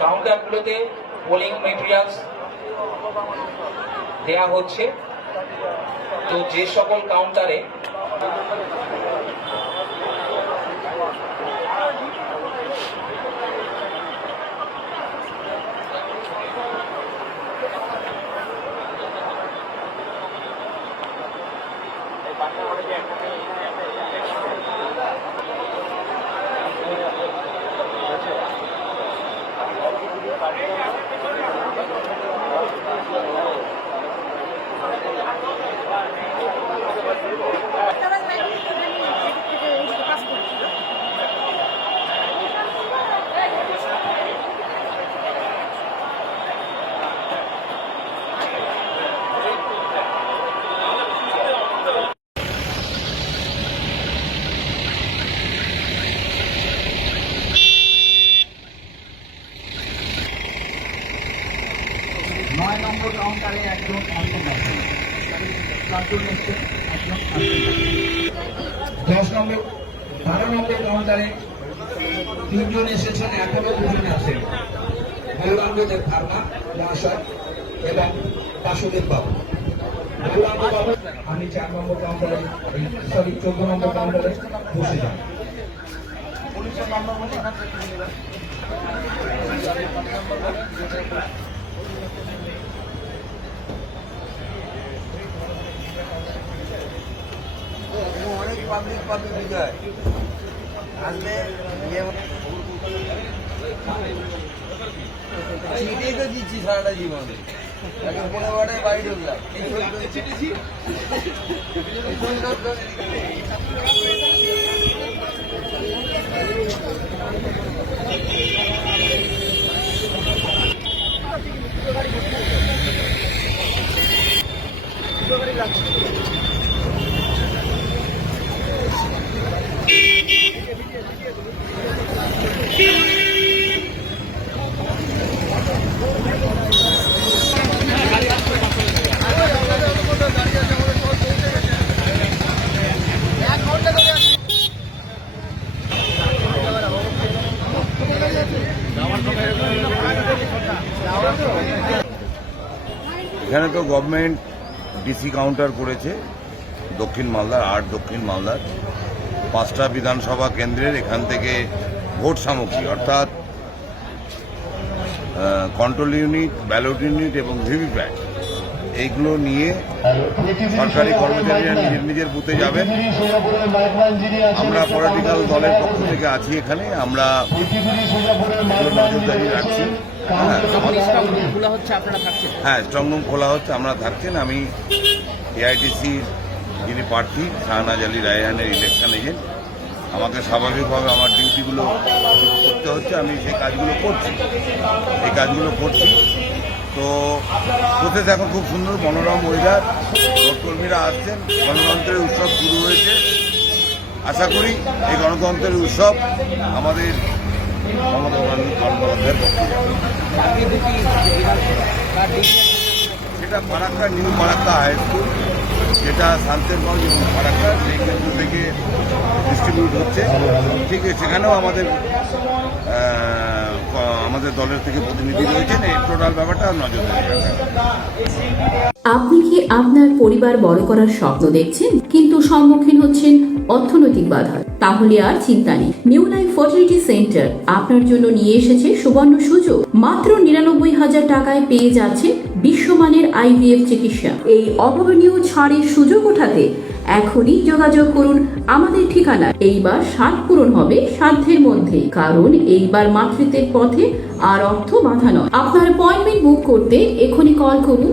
কাউন্টারগুলোতে polling materials দেয়া হচ্ছে। তো যে সকল কাউন্টারে নয় নম্বর কাউন্টারে একজন 10 নম্বর 12 নম্বর কাউন্টারে 3 জন এসেছেন, এখনো 2 জন আছেন, গৌরাঙ্গদেব ভার্মা মহাশয় এবং বাসুদেব বাবু। গৌরাঙ্গ বাবু আমি 4 নম্বর কাউন্টারে 14 নম্বর কাউন্টারে বসে যান। অনেক পাবলিক যায় আসবে চিঠি তো দিচ্ছি সারাটা জীবনে, মনে মনে বাড়ি ঢুকলাম এখানে তো গভর্নমেন্ট ডিসি কাউন্টার করেছে দক্ষিণ মালদার, 8 দক্ষিণ মালদার 5টা বিধানসভা কেন্দ্রের এখান থেকে ভোট সামগ্রী অর্থাৎ কন্ট্রোল ইউনিট, ব্যালট ইউনিট এবং ভিভিপ্যাট এইগুলো নিয়ে সরকারি কর্মচারীরা নিজের বুথে যাবেন। আমরা পলিটিক্যাল দলের পক্ষ থেকে আছি এখানে, আমরা নজরদারি রাখছি। হ্যাঁ, স্ট্রং রুম খোলা হচ্ছে, আমরা থাকছেন। আমি এআইটিসির যিনি প্রার্থী শাহনাজ আলী রায়হানের ইলেকশন এজেন্ট, আমাকে স্বাভাবিকভাবে আমার ডিউটিগুলো করতে হচ্ছে, আমি সেই কাজগুলো করছি। তো প্রসেস এখন খুব সুন্দর, মনোরম ওয়েদার, ভোটকর্মীরা আসছেন, গণতন্ত্রের উৎসব শুরু হয়েছে। আশা করি এই গণতন্ত্রের উৎসব আমাদের মমতা বন্দ্যোপাধ্যায়ের পক্ষে যাবে। সেটা Farakka, new Farakka high school, যেটা শান্তিরগঞ্জ এবং ফারাক্কা, সেই কেন্দ্র থেকে ডিস্ট্রিবিউট হচ্ছে। ঠিক আছে, সেখানেও আমাদের দলের থেকে প্রতিনিধি রয়েছেন। এই টোটাল ব্যাপারটা নজরদারি রাখা। আপনি কি আপনার পরিবার বড় করার স্বপ্ন দেখছেন কিন্তু সম্মুখীন হচ্ছেন অর্থনৈতিক বাধা? তাহলে আর চিন্তা নেই, নিউ লাইফ ফার্টিলিটি সেন্টার আপনার জন্য নিয়ে এসেছে সুবর্ণ সুযোগ। মাত্র 99,000 টাকায় পেয়ে যাচ্ছেন বিশ্বমানের IVF চিকিৎসা। এই অভাবনীয় ছাড়ের সুযোগ ওঠাতে এখনই যোগাযোগ করুন আমাদের ঠিকানা। এইবার 60 পূরণ হবে সাধ্যের মধ্যে, কারণ এইবার মাতৃত্বের পথে আর অর্থ বাধা নয়। আপনার অ্যাপয়েন্টমেন্ট বুক করতে এখনই কল করুন